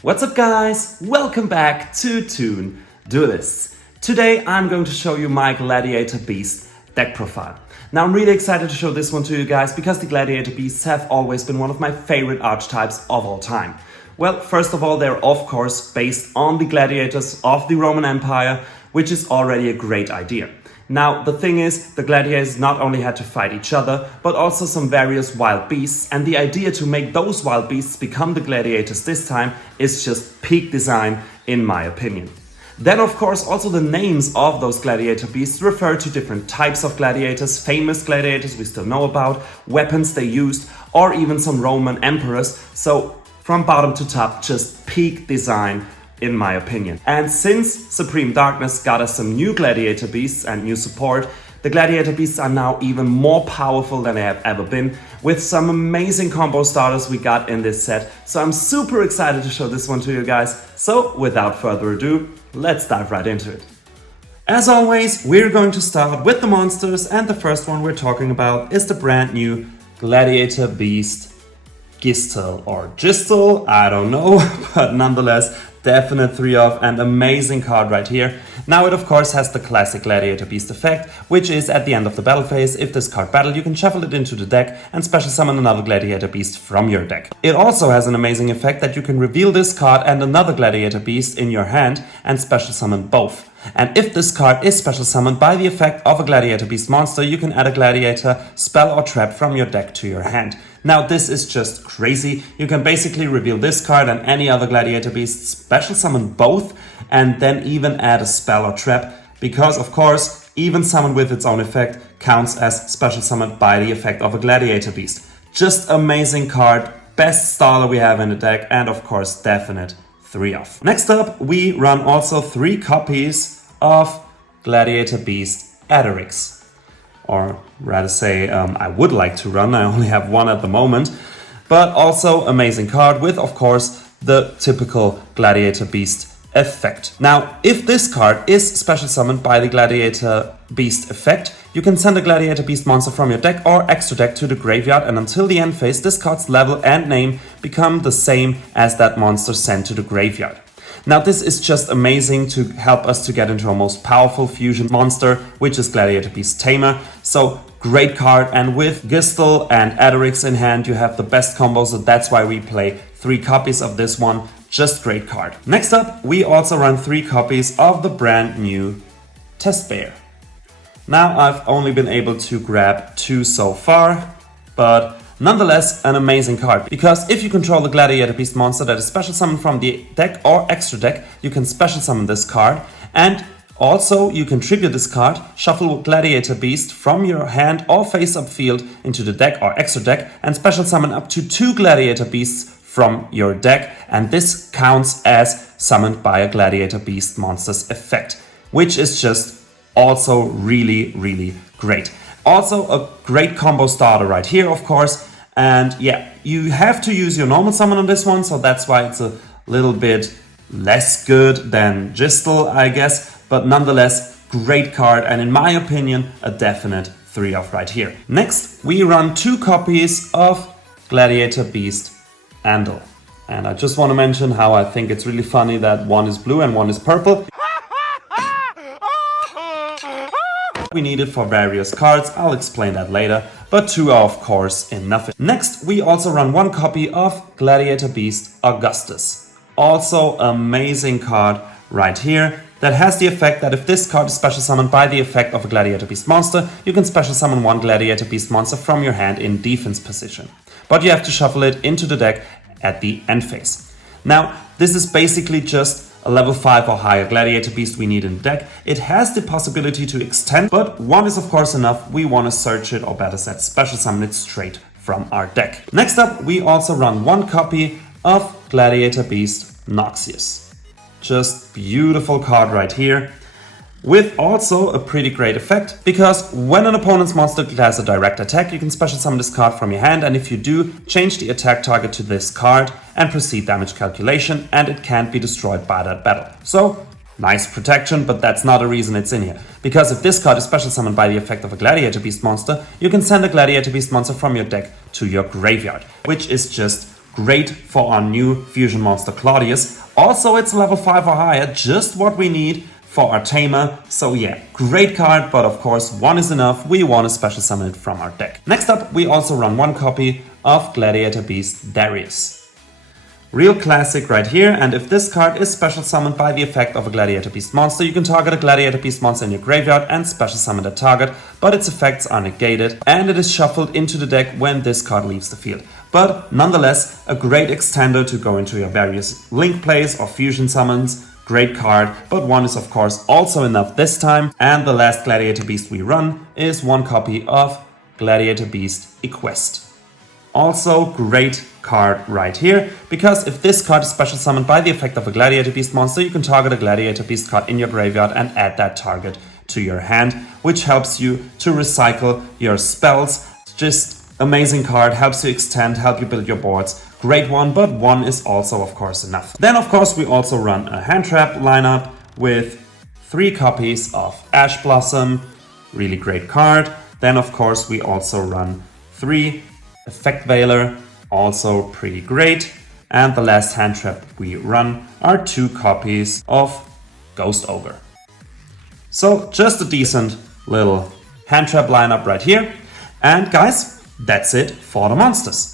What's up guys? Welcome back to Toon Duelists. Today I'm going to show you my Gladiator Beast deck profile. Now I'm really excited to show this one to you guys because the Gladiator Beasts have always been one of my favorite archetypes of all time. Well, first of all, they're of course based on the gladiators of the Roman Empire, which is already a great idea. Now, the thing is, the gladiators not only had to fight each other, but also some various wild beasts, and the idea to make those wild beasts become the gladiators this time is just peak design, in my opinion. Then, of course, also the names of those gladiator beasts refer to different types of gladiators, famous gladiators we still know about, weapons they used, or even some Roman emperors, so from bottom to top, just peak design, in my opinion. And since Supreme Darkness got us some new Gladiator Beasts and new support, the Gladiator Beasts are now even more powerful than they have ever been, with some amazing combo starters we got in this set. So I'm super excited to show this one to you guys. So without further ado, let's dive right into it. As always, we're going to start with the monsters, and the first one we're talking about is the brand new Gladiator Beast Gistel or Gistel, I don't know, but nonetheless, definite 3-off and amazing card right here. Now it of course has the classic Gladiator Beast effect, which is at the end of the battle phase, if this card battle, you can shuffle it into the deck and special summon another Gladiator Beast from your deck. It also has an amazing effect that you can reveal this card and another Gladiator Beast in your hand and special summon both. And if this card is special summoned by the effect of a Gladiator Beast monster, you can add a Gladiator spell or trap from your deck to your hand. Now this is just crazy. You can basically reveal this card and any other Gladiator Beast, special summon both, and then even add a spell or trap, because of course, even summon with its own effect counts as special summoned by the effect of a Gladiator Beast. Just amazing card, best starter we have in the deck, and of course definite 3-off. Next up, we run also 3 copies of Gladiator Beast Adderix. Or rather say, I would like to run, I only have one at the moment. But also amazing card with, of course, the typical Gladiator Beast effect. Now, if this card is special summoned by the Gladiator Beast effect, you can send a Gladiator Beast monster from your deck or extra deck to the graveyard, and until the end phase, this card's level and name become the same as that monster sent to the graveyard. Now this is just amazing to help us to get into our most powerful fusion monster, which is Gladiator Beast Tamer. So great card, and with Gistel and Adderix in hand, you have the best combo, so that's why we play 3 copies of this one. Just great card. Next up, we also run 3 copies of the brand new Test Bear. Now I've only been able to grab 2 so far, but nonetheless, an amazing card, because if you control the Gladiator Beast monster that is special summoned from the deck or extra deck, you can special summon this card, and also you can trigger this card, shuffle Gladiator Beast from your hand or face-up field into the deck or extra deck, and special summon up to 2 Gladiator Beasts from your deck, and this counts as summoned by a Gladiator Beast monster's effect, which is just also really great. Also a great combo starter right here, of course. And yeah, you have to use your normal summon on this one, so that's why it's a little bit less good than Gistel, I guess. But nonetheless, great card, and in my opinion, a definite 3-off right here. Next, we run 2 copies of Gladiator Beast Andal. And I just want to mention how I think it's really funny that one is blue and one is purple. We need it for various cards, I'll explain that later, but 2 are of course enough. Next, we also run 1 copy of Gladiator Beast Augustus. Also amazing card right here that has the effect that if this card is special summoned by the effect of a Gladiator Beast monster, you can special summon 1 Gladiator Beast monster from your hand in defense position. But you have to shuffle it into the deck at the end phase. Now, this is basically just a level 5 or higher Gladiator Beast we need in the deck. It has the possibility to extend, but 1 is of course enough. We want to search it, or better said, special summon it straight from our deck. Next up, we also run 1 copy of Gladiator Beast Noxious. Just beautiful card right here, with also a pretty great effect, because when an opponent's monster has a direct attack, you can special summon this card from your hand, and if you do, change the attack target to this card and proceed damage calculation, and it can't be destroyed by that battle. So Nice protection, but that's not a reason it's in here. Because if this card is special summoned by the effect of a Gladiator Beast monster, you can send a Gladiator Beast monster from your deck to your graveyard, which is just great for our new fusion monster Claudius. Also, it's level 5 or higher, just what we need for our tamer. So yeah, great card, but of course one is enough. We want to special summon it from our deck. Next up, we also run one copy of Gladiator Beast Darius. Real classic right here, and if this card is special summoned by the effect of a Gladiator Beast monster, you can target a Gladiator Beast monster in your graveyard and special summon the target, but its effects are negated and it is shuffled into the deck when this card leaves the field. But nonetheless, a great extender to go into your various link plays or fusion summons. Great card, but one is of course also enough this time. And the last Gladiator Beast we run is one copy of Gladiator Beast Equest. Also great card right here, because if this card is special summoned by the effect of a Gladiator Beast monster, you can target a Gladiator Beast card in your graveyard and add that target to your hand, which helps you to recycle your spells. Just amazing card, helps you extend, help you build your boards. Great one, but one is also of course enough. Then of course we also run a hand trap lineup with 3 copies of Ash Blossom, really great card. Then of course we also run 3 Effect Veiler, also pretty great. And the last hand trap we run are 2 copies of Ghost Ogre. So just a decent little hand trap lineup right here. And guys, that's it for the monsters.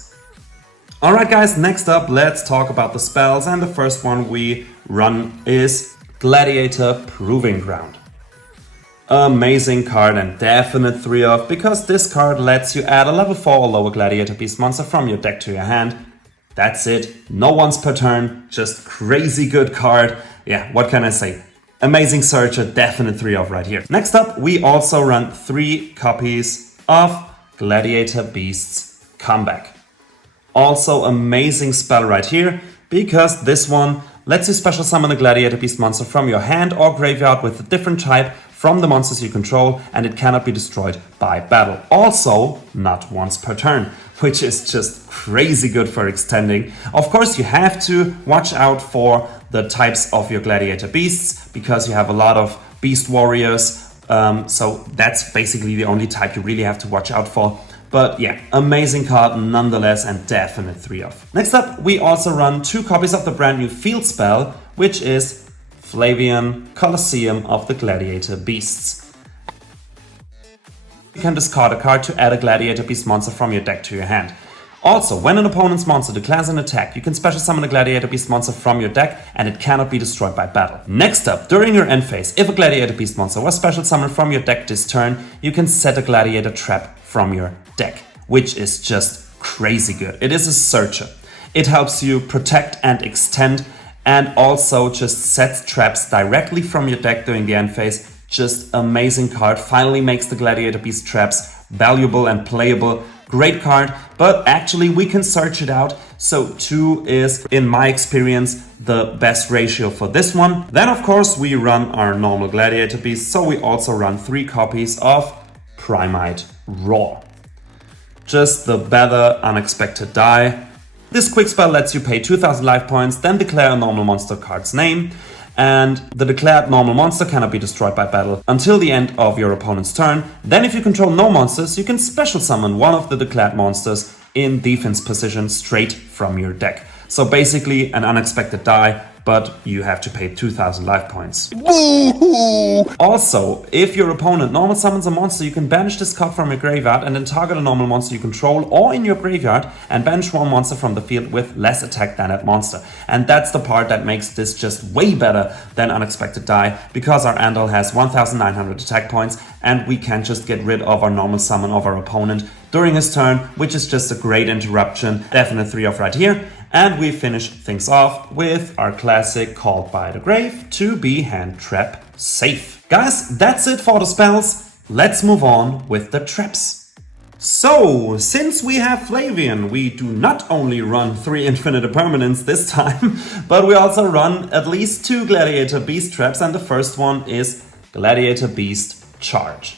Alright guys, next up let's talk about the spells, and the first one we run is Gladiator Proving Ground. Amazing card and definite 3 of, because this card lets you add a level 4 or lower Gladiator Beast monster from your deck to your hand. That's it, no once per turn, just crazy good card. Yeah, what can I say? Amazing searcher, definite 3 of right here. Next up, we also run 3 copies of Gladiator Beast's Comeback. Also amazing spell right here, because this one lets you special summon a Gladiator Beast monster from your hand or graveyard with a different type from the monsters you control, and it cannot be destroyed by battle. Also, not once per turn, which is just crazy good for extending. Of course, you have to watch out for the types of your Gladiator Beasts, because you have a lot of Beast Warriors, so that's basically the only type you really have to watch out for. But yeah, amazing card nonetheless, and definite 3 of. Next up, we also run 2 copies of the brand new field spell, which is Flavian Colosseum of the Gladiator Beasts. You can discard a card to add a Gladiator Beast monster from your deck to your hand. Also, when an opponent's monster declares an attack, you can special summon a Gladiator Beast monster from your deck and it cannot be destroyed by battle. Next up, during your end phase, if a Gladiator Beast monster was special summoned from your deck this turn, you can set a Gladiator trap from your deck, which is just crazy good. It is a searcher. It helps you protect and extend, and also just sets traps directly from your deck during the end phase. Just amazing card. Finally makes the Gladiator Beast traps valuable and playable. Great card, but actually we can search it out. So 2 is, in my experience, the best ratio for this one. Then of course we run our normal Gladiator Beast, so we also run 3 copies of Primite Raw. Just the better unexpected die. This quick spell lets you pay 2000 life points, then declare a normal monster card's name, and the declared normal monster cannot be destroyed by battle until the end of your opponent's turn. Then if you control no monsters, you can special summon one of the declared monsters in defense position straight from your deck. So basically an unexpected die, but you have to pay 2000 life points. Woo-hoo! Also, if your opponent normal summons a monster, you can banish this card from your graveyard and then target a normal monster you control or in your graveyard and banish one monster from the field with less attack than that monster. And that's the part that makes this just way better than unexpected die, because our Andal has 1900 attack points and we can just get rid of our normal summon of our opponent during his turn, which is just a great interruption. Definite 3 of right here. And we finish things off with our classic Called by the Grave to be hand trap safe. Guys, that's it for the spells. Let's move on with the traps. So, since we have Flavian, we do not only run 3 Infinite Impermanents this time, but we also run at least 2 Gladiator Beast traps, and the first one is Gladiator Beast Charge.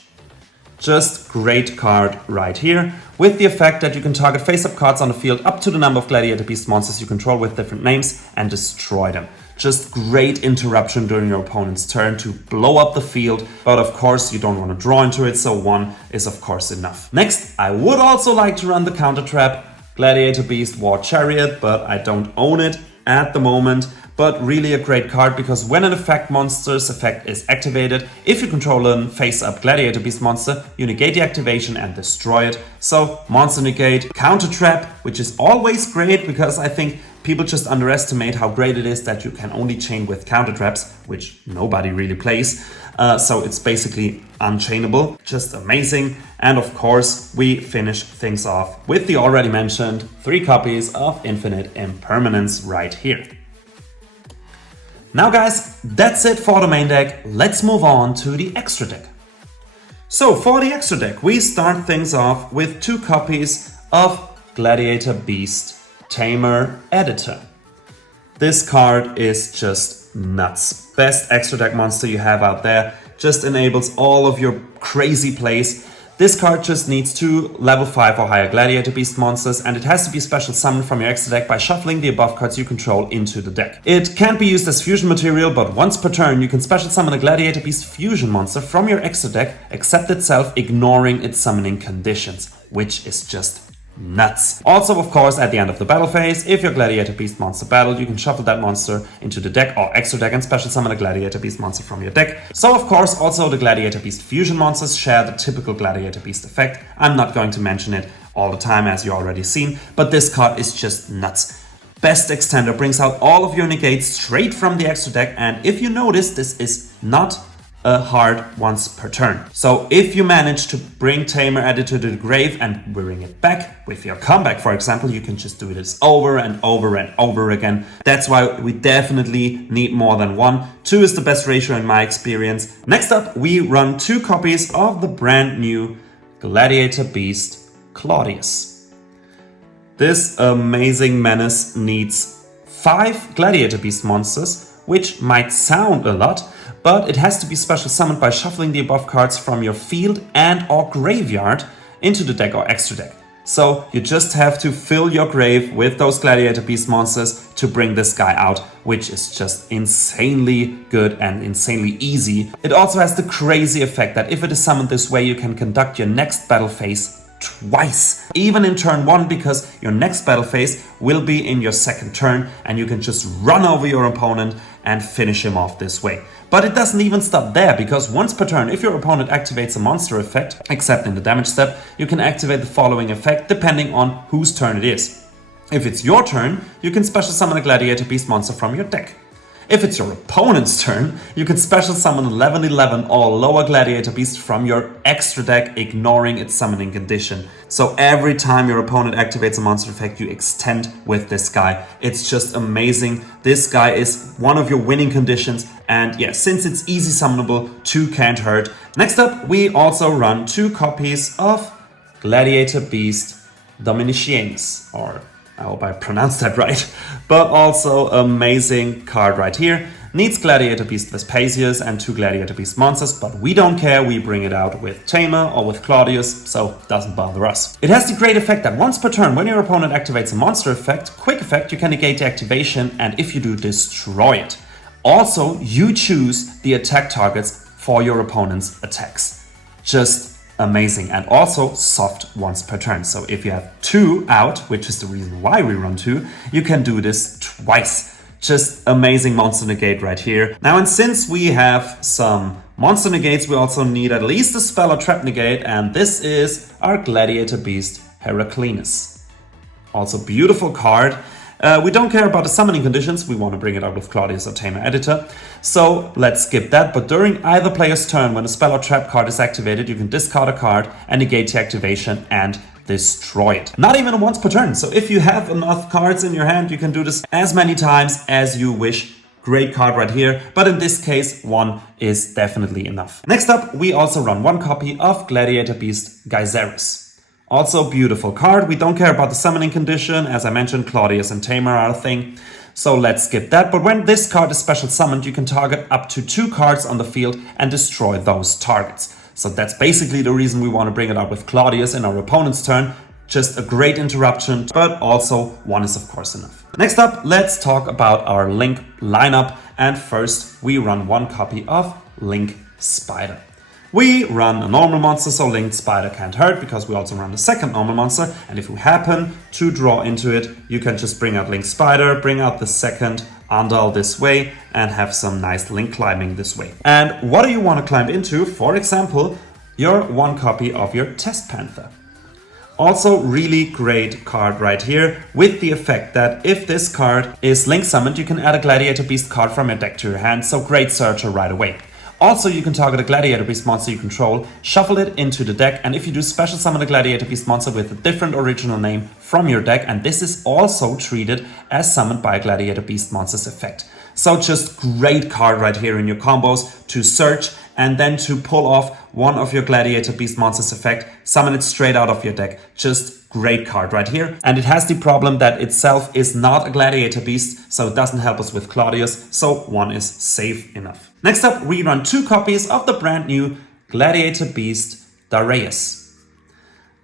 Just great card right here, with the effect that you can target face-up cards on the field up to the number of Gladiator Beast monsters you control with different names and destroy them. Just great interruption during your opponent's turn to blow up the field, but of course you don't want to draw into it, so 1 is of course enough. Next, I would also like to run the counter trap, Gladiator Beast War Chariot, but I don't own it at the moment. But really a great card, because when an effect monster's effect is activated, if you control a face-up Gladiator Beast monster, you negate the activation and destroy it. So monster negate, counter trap, which is always great, because I think people just underestimate how great it is that you can only chain with counter traps, which nobody really plays. So it's basically unchainable, just amazing. And of course, we finish things off with the already mentioned 3 copies of Infinite Impermanence right here. Now guys, that's it for the main deck. Let's move on to the extra deck. So for the extra deck, we start things off with 2 copies of Gladiator Beast Tamer Editor. This card is just nuts. Best extra deck monster you have out there. Just enables all of your crazy plays. This card just needs 2 level 5 or higher Gladiator Beast monsters, and it has to be special summoned from your extra deck by shuffling the above cards you control into the deck. It can't be used as fusion material, but once per turn you can special summon a Gladiator Beast fusion monster from your extra deck, except itself, ignoring its summoning conditions, which is just nuts. Also, of course, at the end of the battle phase, if your Gladiator Beast monster battled, you can shuffle that monster into the deck or extra deck and special summon a Gladiator Beast monster from your deck. So, of course, also the Gladiator Beast fusion monsters share the typical Gladiator Beast effect. I'm not going to mention it all the time, as you already seen, but this card is just nuts. Best Extender brings out all of your negates straight from the extra deck, and if you notice, this is not a hard once per turn. So if you manage to bring Tamer Editor to the grave and bring it back with your comeback, for example, you can just do this over and over and over again. That's why we definitely need more than 1. 2 is the best ratio in my experience. Next up, we run 2 copies of the brand new Gladiator Beast Claudius. This amazing menace needs 5 Gladiator Beast monsters, which might sound a lot, but it has to be special summoned by shuffling the above cards from your field and or graveyard into the deck or extra deck. So you just have to fill your grave with those Gladiator Beast monsters to bring this guy out, which is just insanely good and insanely easy. It also has the crazy effect that if it is summoned this way, you can conduct your next battle phase twice, even in turn 1, because your next battle phase will be in your second turn and you can just run over your opponent and finish him off this way. But it doesn't even stop there, because once per turn, if your opponent activates a monster effect, except in the damage step, you can activate the following effect depending on whose turn it is. If it's your turn, you can special summon a Gladiator Beast monster from your deck. If it's your opponent's turn, you can special summon 11/11 or lower Gladiator Beast from your extra deck, ignoring its summoning condition. So every time your opponent activates a monster effect, you extend with this guy. It's just amazing. This guy is one of your winning conditions, and yeah, since it's easy summonable, 2 can't hurt. Next up, we also run 2 copies of Gladiator Beast Dominicianus, or I hope I pronounced that right, but also amazing card right here. Needs Gladiator Beast Vespasius and 2 Gladiator Beast monsters, but we don't care, we bring it out with Tamer or with Claudius, so doesn't bother us. It has the great effect that once per turn, when your opponent activates a monster effect, quick effect, you can negate the activation, and if you do, destroy it. Also, you choose the attack targets for your opponent's attacks. Just amazing, and also soft once per turn. So if you have 2 out, which is the reason why we run 2, you can do this twice. Just amazing monster negate right here. Now, and since we have some monster negates, we also need at least a spell or trap negate, and this is our Gladiator Beast Heraclinus. Also beautiful card. We don't care about the summoning conditions, we want to bring it out with Claudius or Tamer Editor, so let's skip that. But during either player's turn, when a spell or trap card is activated, you can discard a card and negate the activation and destroy it. Not even once per turn, so if you have enough cards in your hand, you can do this as many times as you wish. Great card right here, but in this case, 1 is definitely enough. Next up, we also run 1 copy of Gladiator Beast Geyseris. Also beautiful card. We don't care about the summoning condition. As I mentioned, Claudius and Tamer are a thing, so let's skip that. But when this card is special summoned, you can target up to 2 cards on the field and destroy those targets. So that's basically the reason we want to bring it out with Claudius in our opponent's turn. Just a great interruption, but also one is of course enough. Next up, let's talk about our Link lineup. And first, we run one copy of Link Spider. We run a normal monster, so Link Spider can't hurt because we also run the second normal monster. And if we happen to draw into it, you can just bring out Link Spider, bring out the second Andal this way, and have some nice Link climbing this way. And what do you want to climb into? For example, your one copy of your Test Panther. Also really great card right here with the effect that if this card is Link summoned, you can add a Gladiator Beast card from your deck to your hand, so great searcher right away. Also, you can target a Gladiator Beast monster you control, shuffle it into the deck, and if you do special summon a Gladiator Beast monster with a different original name from your deck, and this is also treated as summoned by a Gladiator Beast monster's effect. So just great card right here in your combos to search and then to pull off one of your Gladiator Beast monster's effect, summon it straight out of your deck. Just great card right here. And it has the problem that itself is not a Gladiator Beast, so it doesn't help us with Claudius, so one is safe enough. Next up, we run two copies of the brand new Gladiator Beast Darius.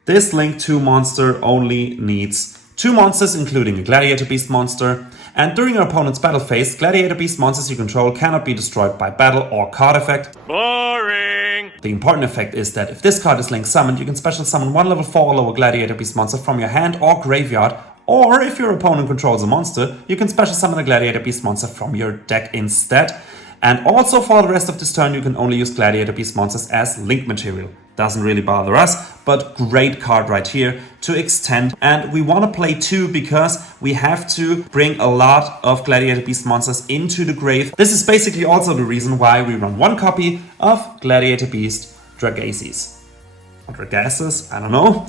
This Link 2 monster only needs 2 monsters, including a Gladiator Beast monster. And during your opponent's battle phase, Gladiator Beast monsters you control cannot be destroyed by battle or card effect. Boring! The important effect is that if this card is Link summoned, you can special summon one level 4 or lower Gladiator Beast monster from your hand or graveyard. Or if your opponent controls a monster, you can special summon a Gladiator Beast monster from your deck instead. And also for the rest of this turn, you can only use Gladiator Beast monsters as Link material. Doesn't really bother us, but great card right here to extend. And we want to play 2 because we have to bring a lot of Gladiator Beast monsters into the grave. This is basically also the reason why we run one copy of Gladiator Beast Dragaces. Dragaces, I don't know.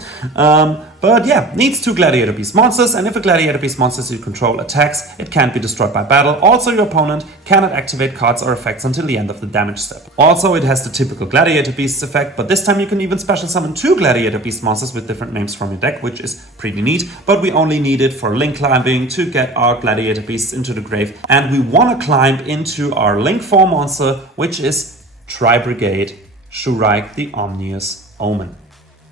But yeah, needs 2 Gladiator Beast monsters, and if a Gladiator Beast monster you control attacks, it can't be destroyed by battle. Also, your opponent cannot activate cards or effects until the end of the damage step. Also, it has the typical Gladiator Beast effect, but this time you can even special summon 2 Gladiator Beast monsters with different names from your deck, which is pretty neat, but we only need it for Link climbing to get our Gladiator Beasts into the grave. And we want to climb into our Link 4 monster, which is Tri-Brigade Shuraik the Omnious Omen.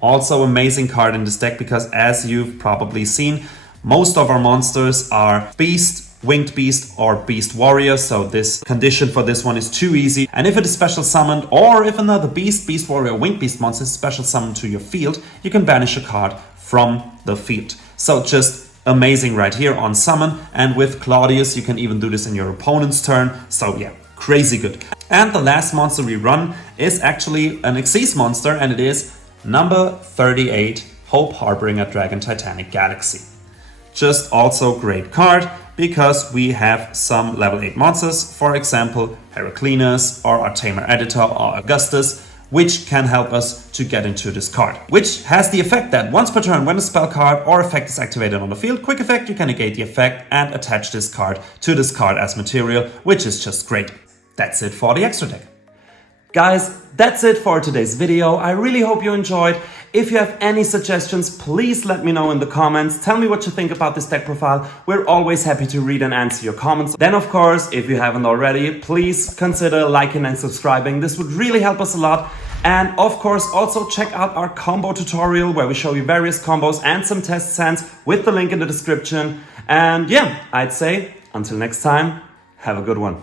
Also amazing card in this deck because as you've probably seen, most of our monsters are Beast, Winged Beast or Beast Warrior, so this condition for this one is too easy. And if it is special summoned or if another Beast, Beast Warrior or Winged Beast monster is special summoned to your field, you can banish a card from the field. So just amazing right here on summon, and with Claudius you can even do this in your opponent's turn, so yeah, crazy good. And the last monster we run is actually an Xyz monster, and it is number 38, Hope Harboring a Dragon Titanic Galaxy. Just also great card because we have some level 8 monsters, for example Heraclinus or our Tamer Editor or Augustus, which can help us to get into this card. Which has the effect that once per turn when a spell card or effect is activated on the field, quick effect, you can negate the effect and attach this card to this card as material, which is just great. That's it for the extra deck. Guys, that's it for today's video. I really hope you enjoyed. If you have any suggestions, please let me know in the comments. Tell me what you think about this deck profile. We're always happy to read and answer your comments. Then of course, if you haven't already, please consider liking and subscribing. This would really help us a lot. And of course, also check out our combo tutorial where we show you various combos and some test hands with the link in the description. And yeah, I'd say until next time, have a good one.